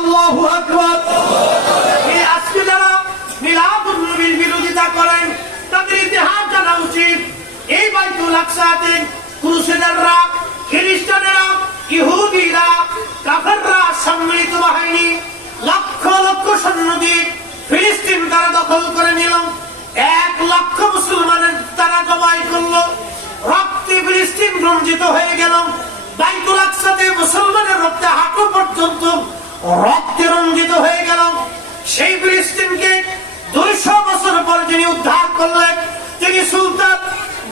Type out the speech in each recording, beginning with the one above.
আল্লাহু আকবার। এই আজকে যারা মিলাদুন নবীর বিরোধিতা করেন তাদের ইতিহাস জানা উচিত। এই বাইতুল আকসাতে ক্রুসেডাররা, খ্রিস্টানেরা, ইহুদিরা, কাফেররা সম্মিলিত বাহিনী লক্ষ লক্ষ সৈন্য দিয়ে ফিলিস্তিন তারা দখল করে নিল। 1 লক্ষ মুসলমানের তারা জবাই করলো। রক্তে ফিলিস্তিন রঞ্জিত হয়ে গেল। বাইতুল আকসাতে মুসলমানের রক্তে হাঁটু পর্যন্ত রক্তে রঞ্জিত হয়ে গেল। সেই ফিলিস্তিনকে 200 বছর পর যিনি উদ্ধার করলেন তিনি সুলতান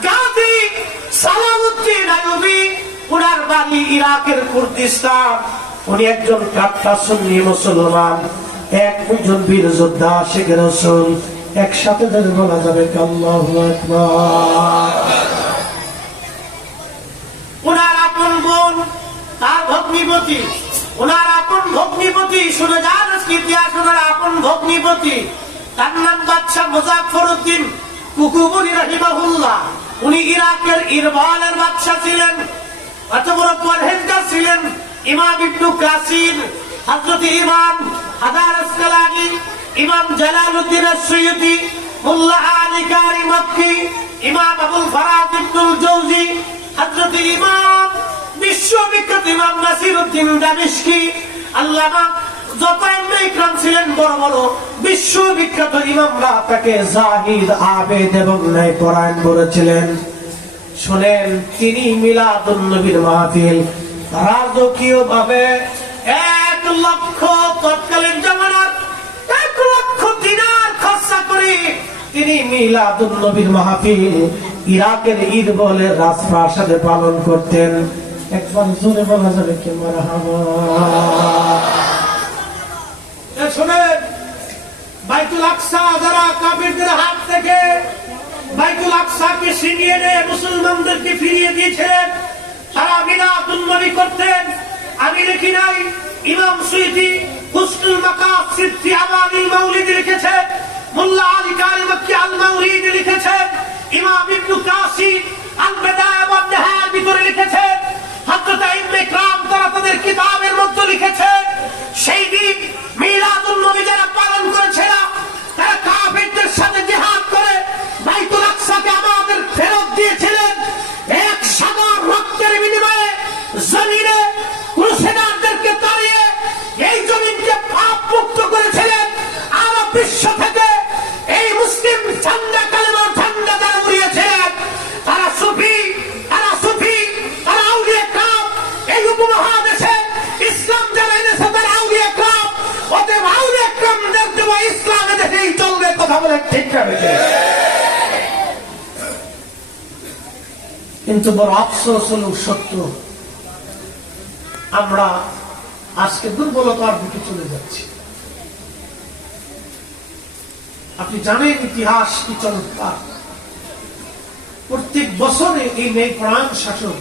গাজী সালাউদ্দিন আইয়ুবী। ওনার বাড়ি ইরাকের কুর্দিস্তান। উনি একজন কাট্টা সুন্নি মুসলমান, একজন বীর যোদ্ধা, শেখ রাসূল। একসাথে ধরে বলা যাবে আল্লাহু আকবার। ওনার আপন বোন তার ভগ্নিপতি, ওনার আপন ভগ্নিপতি, শুনে যান ইতিহাস। ওনার আপন ভগ্নিপতি তার নাম বাদশাহ মুজাফফরউদ্দিন কুকুবুরি রাহিমাহুল্লাহ। উনি ইরাকের ইরবালের বাদশাহ ছিলেন। এত বড় পরহেজগার ছিলেন। ইমাম ইবনে কাসির, হযরত ইমাম হাদার আসকালানি, ইমাম জালালউদ্দিন আস-সুয়ুতি, মুল্লা আলী কারি মক্কি, ইমাম আবুল ফারাজ ইবনুল জওজি, হযরত ইমাম বিশ্ববিখ্যাত ইমাম নাসিরউদ্দিন দামেশকি, আল্লামা যত ইমাম ইকরাম ছিলেন বড় বড় বিশ্ববিখ্যাত ইমামরা তাকে জাহিদ, আবেদ এবং ন্যায়পরায়ণ বলেছিলেন। শুনেন, তিনি মিলাদুন নবীর মাহফিল রাজকীয় ভাবে 1 লক্ষ তৎকালীন জামানার 1 লক্ষ দিনার খরচা করে তিনি মিলাদুন নবীর মাহফিল ইরাকের ইরবিলের রাজপ্রাসাদে পালন করতেন। একবার জোরে বলা যাবে কি মারহাবা। শুনেন, বাইতুল আকসা যারা কাফিরদের হাত থেকে বাইতুল আকসাকে ছিনিয়ে নিয়ে মুসলমানদেরকে ফিরিয়ে দিয়েছিলেন, তারা মিলাদুন নবী করতেন। আমি লিখি নাই, ইমাম সুয়ুতি হুসনুল মাকাসিদ ফি আমালিল মাউলিদ লিখেছেন, মুল্লা আলী কারি মক্কি আল মাউলিদ লিখেছেন, ইমাম ইবনে কাসির আল বিদায়া ওয়ান নিহায়ার ভিতরে লিখেছেন, হযরত ইবনে ইকরাম তারা তাদের কিতাবের মধ্যে লিখেছেন। সেই দিন মিলাদুন নবী যারা পালন করেছিল তারা কাফিরদের সাথে জিহাদ করে বাইতুল আকসাকে আমাদের ফেরত দিয়েছিলেন। 1 সাগর রক্তের বিনিময়ে জমিনে ক্রুসেডারদেরকে তাড়িয়ে এই জমিনকে পাপ মুক্ত করেছিলেন। আরব বিশ্ব থেকে এই মুসলিম ঝান্ডা, কালেমার ঝান্ডা যারা উড়িয়েছিলেন তারা সুফি, তারা আউলিয়া কারাম। এই উপমহাদেশে ইসলাম যারা এনেছে তারা আউলিয়া কারাম। অতএব আউলিয়া কারামদের দেওয়া ইসলামে দেখেই চলবে। কথা বলে ঠিক হবে। কিন্তু বড় আফসোস হলো সত্য, আমরা আজকে দুর্বলতার দিকে চলে যাচ্ছি। আপনি জানেন ইতিহাস কি চমৎকার। প্রত্যেক বছরে এই ন্যায়পরায়ণ শাসক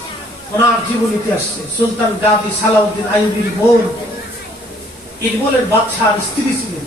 ওনার জীবনীতে আসছে। সুলতান গাজী সালাউদ্দিন আইয়ুবীর বোন ইরবিলের বাদশার স্ত্রী ছিলেন।